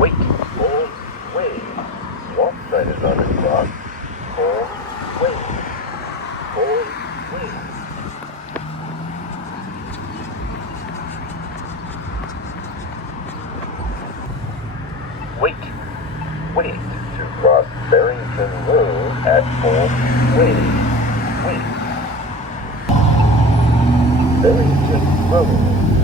Wait. Holmes Way. What sign is on the cross? Holmes Way. Holmes Way. Wait. Wait. To cross Barrington Rd at Holmes Way. Wait. Barrington Rd.